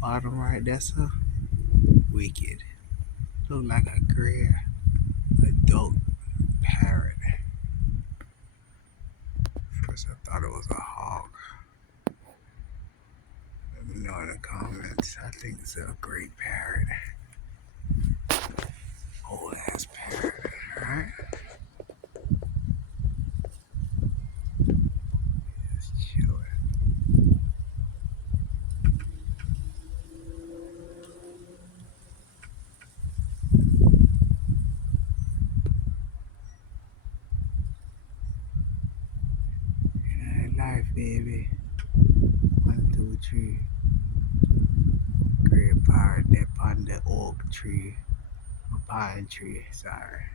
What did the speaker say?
Bottom right, that's a wicked. Look like a gray adult parrot. First I thought it was a hawk. Let me know in the comments. I think it's a great parrot. Old ass parrot. Alright? Just chilling. Life, baby. 1, 2, 3. Great parrot up on the oak tree. A pine tree, sorry.